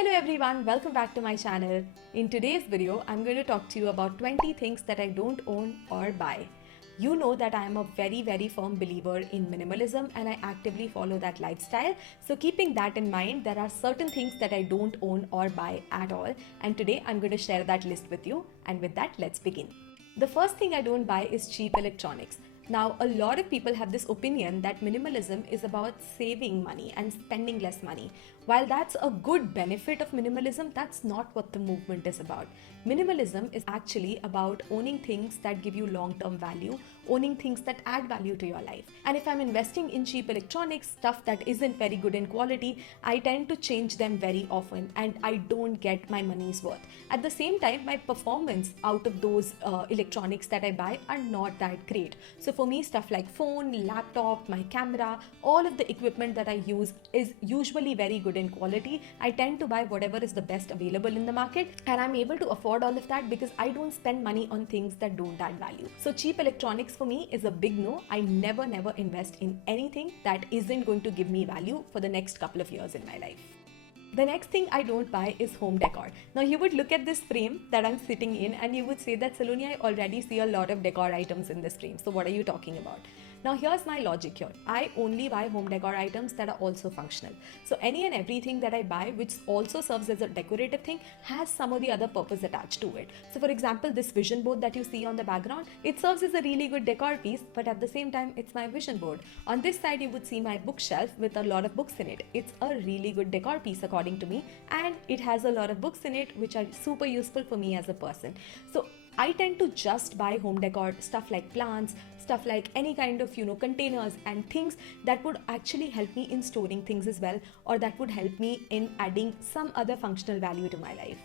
Hello everyone, welcome back to my channel. In today's video, I'm going to talk to you about 20 things that I don't own or buy. You know that I am a very firm believer in minimalism and I actively follow that lifestyle. So keeping that in mind, there are certain things that I don't own or buy at all. And today I'm going to share that list with you. And with that, let's begin. The first thing I don't buy is cheap electronics. Now, a lot of people have this opinion that minimalism is about saving money and spending less money. While that's a good benefit of minimalism, that's not what the movement is about. Minimalism is actually about owning things that give you long-term value, owning things that add value to your life. And if I'm investing in cheap electronics, stuff that isn't very good in quality, I tend to change them very often and I don't get my money's worth. At the same time, my performance out of those electronics that I buy are not that great. So for me, stuff like phone, laptop, my camera, all of the equipment that I use is usually very good in quality. I tend to buy whatever is the best available in the market and I'm able to afford all of that because I don't spend money on things that don't add value. So cheap electronics for me is a big no. I never invest in anything that isn't going to give me value for the next couple of years in my life. The next thing I don't buy is home decor. Now you would look at this frame that I'm sitting in and you would say that Saloni, I already see a lot of decor items in this frame. So what are you talking about? Now here's my logic here. I only buy home decor items that are also functional. So any and everything that I buy which also serves as a decorative thing has some of the other purpose attached to it. So for example, this vision board that you see on the background, it serves as a really good decor piece, but at the same time, it's my vision board. On this side, you would see my bookshelf with a lot of books in it. It's a really good decor piece according to me, and it has a lot of books in it which are super useful for me as a person. So I tend to just buy home decor stuff like plants, stuff like any kind of containers and things that would actually help me in storing things as well, or that would help me in adding some other functional value to my life.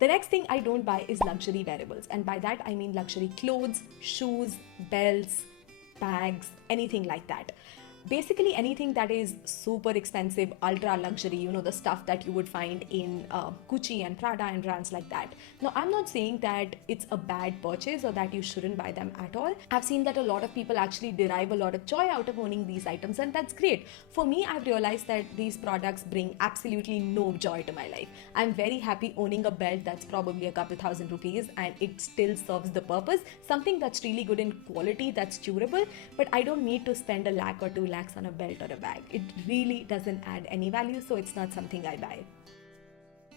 The next thing I don't buy is luxury wearables, and by that I mean luxury clothes, shoes, belts, bags, anything like that. Basically anything that is super expensive, ultra luxury, the stuff that you would find in Gucci and Prada and brands like that. Now, I'm not saying that it's a bad purchase or that you shouldn't buy them at all. I've seen that a lot of people actually derive a lot of joy out of owning these items, and that's great. For me, I've realized that these products bring absolutely no joy to my life. I'm very happy owning a belt that's probably a couple thousand rupees and it still serves the purpose, something that's really good in quality, that's durable, but I don't need to spend a lakh or 2 lakhs on a belt or a bag. It really doesn't add any value, so it's not something I buy.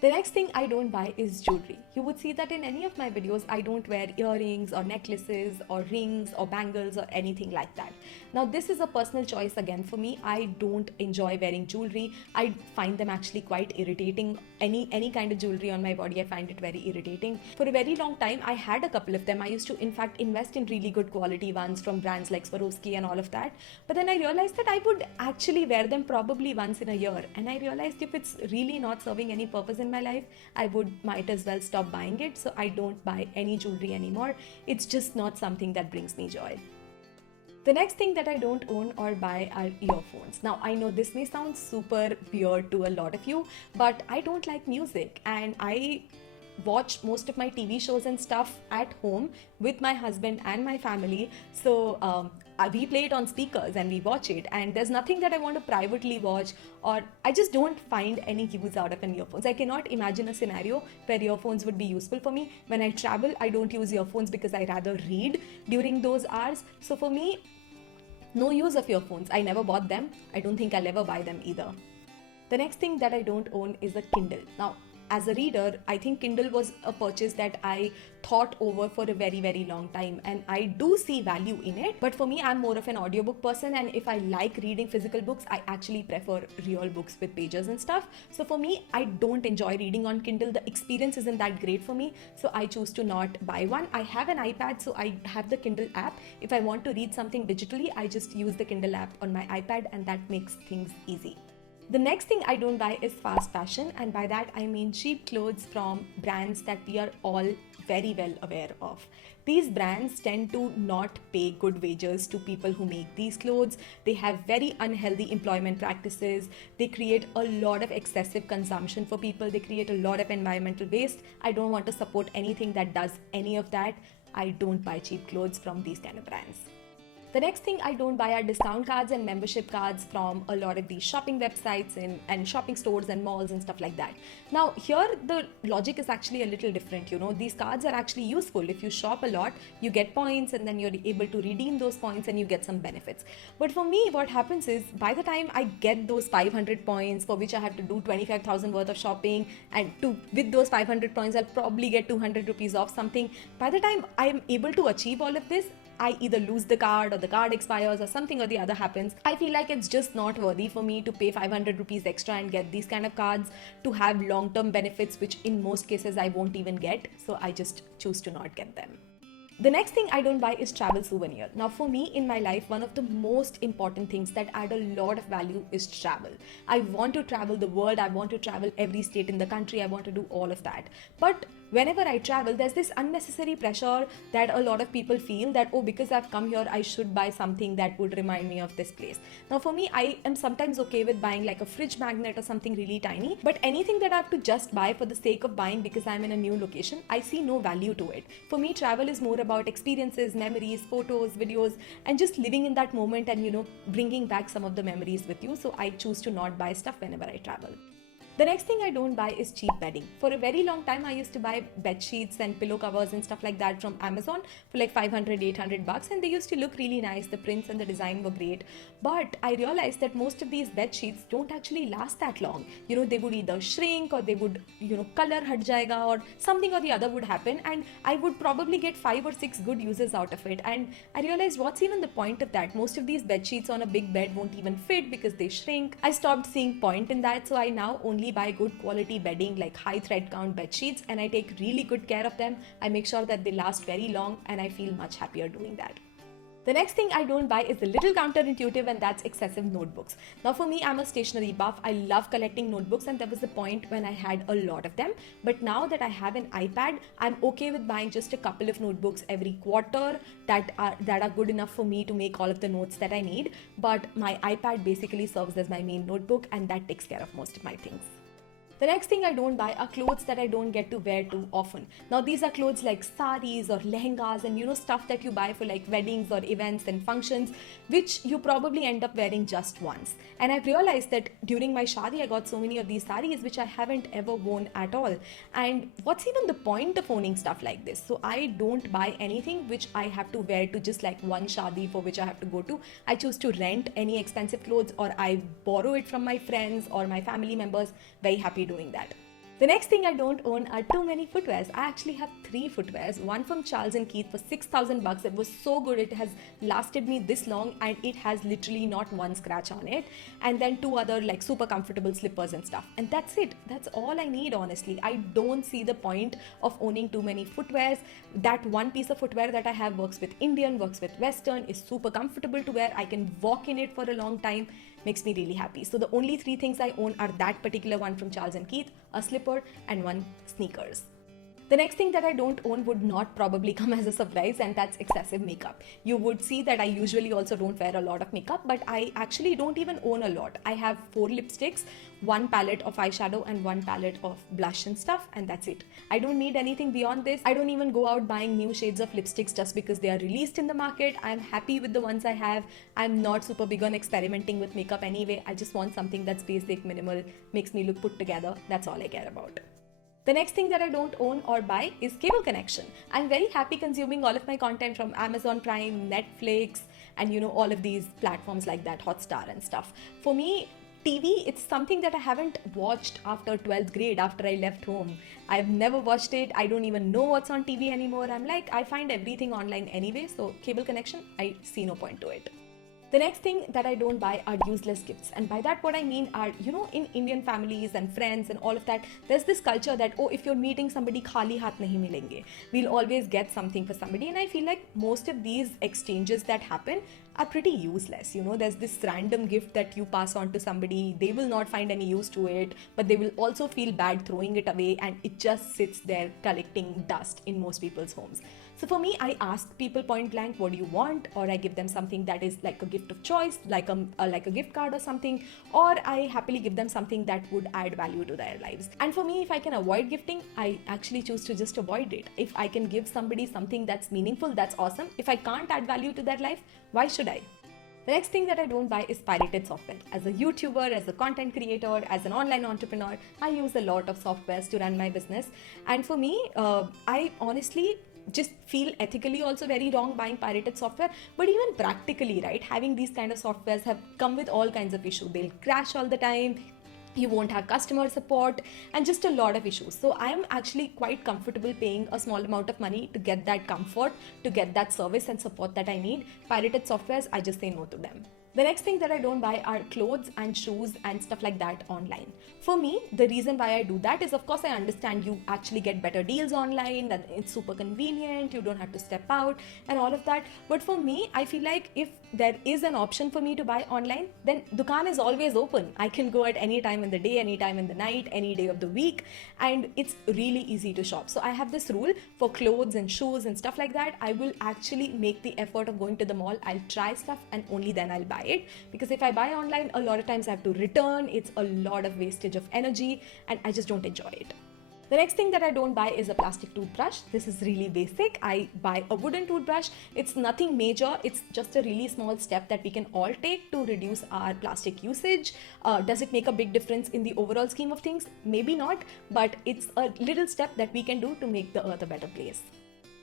The next thing I don't buy is jewelry. You would see that in any of my videos, I don't wear earrings or necklaces or rings or bangles or anything like that. Now, this is a personal choice again for me. I don't enjoy wearing jewelry. I find them actually quite irritating. Any kind of jewelry on my body, I find it very irritating. For a very long time, I had a couple of them. I used to, in fact, invest in really good quality ones from brands like Swarovski and all of that. But then I realized that I would actually wear them probably once in a year. And I realized if it's really not serving any purpose in my life, I might as well stop buying it. So I don't buy any jewelry anymore. It's just not something that brings me joy. The next thing that I don't own or buy are earphones. Now, I know this may sound super weird to a lot of you, but I don't like music and I watch most of my TV shows and stuff at home with my husband and my family. So we play it on speakers and we watch it, and there's nothing that I want to privately watch, or I just don't find any use out of an earphones. I cannot imagine a scenario where earphones would be useful for me. When I travel, I don't use earphones because I rather read during those hours. So for me, no use of earphones. I never bought them. I don't think I'll ever buy them either. The next thing that I don't own is a Kindle. Now, as a reader, I think Kindle was a purchase that I thought over for a very long time, and I do see value in it. But for me, I'm more of an audiobook person, and if I like reading physical books, I actually prefer real books with pages and stuff. So for me, I don't enjoy reading on Kindle. The experience isn't that great for me, so I choose to not buy one. I have an iPad, so I have the Kindle app. If I want to read something digitally, I just use the Kindle app on my iPad, and that makes things easy. The next thing I don't buy is fast fashion, and by that I mean cheap clothes from brands that we are all very well aware of. These brands tend to not pay good wages to people who make these clothes. They have very unhealthy employment practices. They create a lot of excessive consumption for people. They create a lot of environmental waste. I don't want to support anything that does any of that. I don't buy cheap clothes from these kind of brands. The next thing I don't buy are discount cards and membership cards from a lot of these shopping websites and shopping stores and malls and stuff like that. Now, here the logic is actually a little different. These cards are actually useful. If you shop a lot, you get points and then you're able to redeem those points and you get some benefits. But for me, what happens is by the time I get those 500 points for which I have to do 25,000 worth of shopping, and with those 500 points, I'll probably get 200 rupees off something. By the time I am able to achieve all of this, I either lose the card or the card expires or something or the other happens. I feel like it's just not worthy for me to pay 500 rupees extra and get these kind of cards to have long-term benefits, which in most cases I won't even get. So I just choose to not get them. The next thing I don't buy is travel souvenir. Now for me in my life, one of the most important things that add a lot of value is travel. I want to travel the world. I want to travel every state in the country. I want to do all of that. But whenever I travel, there's this unnecessary pressure that a lot of people feel that, oh, because I've come here, I should buy something that would remind me of this place. Now for me, I am sometimes okay with buying like a fridge magnet or something really tiny, but anything that I have to just buy for the sake of buying because I'm in a new location, I see no value to it. For me, travel is more about experiences, memories, photos, videos, and just living in that moment and, bringing back some of the memories with you. So I choose to not buy stuff whenever I travel. The next thing I don't buy is cheap bedding. For a very long time, I used to buy bed sheets and pillow covers and stuff like that from Amazon for like 500, 800 bucks, and they used to look really nice. The prints and the design were great. But I realized that most of these bed sheets don't actually last that long. They would either shrink or they would, color hat jayega or something or the other would happen, and I would probably get 5 or 6 good uses out of it. And I realized, what's even the point of that? Most of these bed sheets on a big bed won't even fit because they shrink. I stopped seeing point in that, so I now only buy good quality bedding like high thread count bed sheets, and I take really good care of them. I make sure that they last very long, and I feel much happier doing that. The next thing I don't buy is a little counterintuitive, and that's excessive notebooks. Now for me, I'm a stationery buff. I love collecting notebooks, and there was a point when I had a lot of them. But now that I have an iPad, I'm okay with buying just a couple of notebooks every quarter that are good enough for me to make all of the notes that I need. But my iPad basically serves as my main notebook, and that takes care of most of my things. The next thing I don't buy are clothes that I don't get to wear too often. Now these are clothes like saris or lehengas and stuff that you buy for like weddings or events and functions, which you probably end up wearing just once. And I've realized that during my shadi I got so many of these saris which I haven't ever worn at all. And what's even the point of owning stuff like this? So I don't buy anything which I have to wear to just like one shadi for which I have to go to. I choose to rent any expensive clothes, or I borrow it from my friends or my family members. Very happy doing that. The next thing I don't own are too many footwears. I actually have 3 footwears. One from Charles & Keith for 6,000 bucks. It was so good. It has lasted me this long and it has literally not one scratch on it. And then 2 other like super comfortable slippers and stuff. And that's it. That's all I need, honestly. I don't see the point of owning too many footwears. That one piece of footwear that I have works with Indian, works with Western, is super comfortable to wear. I can walk in it for a long time. Makes me really happy. So the only 3 things I own are that particular one from Charles & Keith, a slipper, and 1 sneakers. The next thing that I don't own would not probably come as a surprise, and that's excessive makeup. You would see that I usually also don't wear a lot of makeup, but I actually don't even own a lot. I have 4 lipsticks, 1 palette of eyeshadow, and 1 palette of blush and stuff, and that's it. I don't need anything beyond this. I don't even go out buying new shades of lipsticks just because they are released in the market. I'm happy with the ones I have. I'm not super big on experimenting with makeup anyway. I just want something that's basic, minimal, makes me look put together. That's all I care about. The next thing that I don't own or buy is cable connection. I'm very happy consuming all of my content from Amazon Prime, Netflix, and all of these platforms like that, Hotstar and stuff. For me, TV, it's something that I haven't watched after 12th grade, after I left home. I've never watched it. I don't even know what's on TV anymore. I find everything online anyway, so cable connection, I see no point to it. The next thing that I don't buy are useless gifts. And by that what I mean are, in Indian families and friends and all of that, there's this culture that, if you're meeting somebody, khali haath nahi milenge. We'll always get something for somebody. And I feel like most of these exchanges that happen are pretty useless. There's this random gift that you pass on to somebody. They will not find any use to it, but they will also feel bad throwing it away, and it just sits there collecting dust in most people's homes. So for me, I ask people point blank, what do you want? Or I give them something that is like a gift of choice, like a gift card or something, or I happily give them something that would add value to their lives. And for me, if I can avoid gifting, I actually choose to just avoid it. If I can give somebody something that's meaningful, that's awesome. If I can't add value to their life, why should I? The next thing that I don't buy is pirated software. As a YouTuber, as a content creator, as an online entrepreneur, I use a lot of softwares to run my business. And for me, I honestly just feel ethically also very wrong buying pirated software, but even practically, right, having these kind of softwares have come with all kinds of issues. They'll crash all the time, you won't have customer support, and just a lot of issues. So I am actually quite comfortable paying a small amount of money to get that comfort, to get that service and support that I need. Pirated softwares, I just say no to them. The next thing that I don't buy are clothes and shoes and stuff like that online. For me, the reason why I do that is, of course, I understand you actually get better deals online, that it's super convenient, you don't have to step out and all of that. But for me, I feel like if there is an option for me to buy online, then Dukaan is always open. I can go at any time in the day, any time in the night, any day of the week, and it's really easy to shop. So I have this rule for clothes and shoes and stuff like that. I will actually make the effort of going to the mall. I'll try stuff and only then I'll buy it, because if I buy online, a lot of times I have to return. It's a lot of wastage of energy and I just don't enjoy it. The next thing that I don't buy is a plastic toothbrush. This is really basic. I buy a wooden toothbrush. It's nothing major. It's just a really small step that we can all take to reduce our plastic usage. Does it make a big difference in the overall scheme of things? Maybe not, but it's a little step that we can do to make the earth a better place.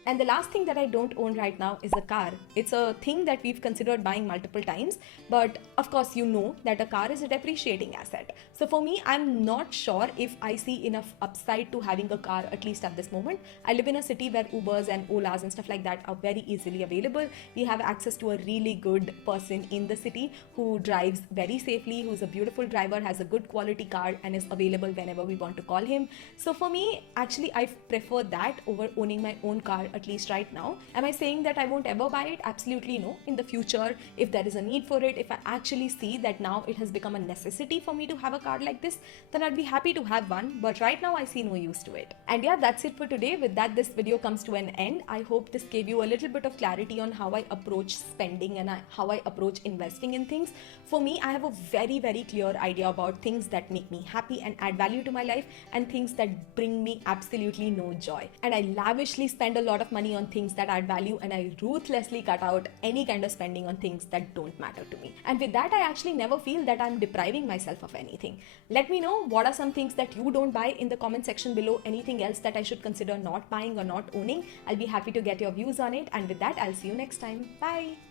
And the last thing that I don't own right now is a car. It's a thing that we've considered buying multiple times, but of course you know that a car is a depreciating asset. So for me, I'm not sure if I see enough upside to having a car, at least at this moment. I live in a city where Ubers and Olas and stuff like that are very easily available. We have access to a really good person in the city who drives very safely, who's a beautiful driver, has a good quality car and is available whenever we want to call him. So for me, actually, I prefer that over owning my own car, at least right now. Am I saying that I won't ever buy it? Absolutely no. In the future, if there is a need for it, if I actually see that now it has become a necessity for me to have a car like this, then I'd be happy to have one. But right now I see no use to it. And yeah, that's it for today. With that, this video comes to an end. I hope this gave you a little bit of clarity on how I approach spending and how I approach investing in things. For me, I have a very, very clear idea about things that make me happy and add value to my life, and things that bring me absolutely no joy. And I lavishly spend a lot of money on things that add value, and I ruthlessly cut out any kind of spending on things that don't matter to me. And with that, I actually never feel that I'm depriving myself of anything. Let me know what are some things that you don't buy in the comment section below. Anything else that I should consider not buying or not owning. I'll be happy to get your views on it. And with that, I'll see you next time. Bye.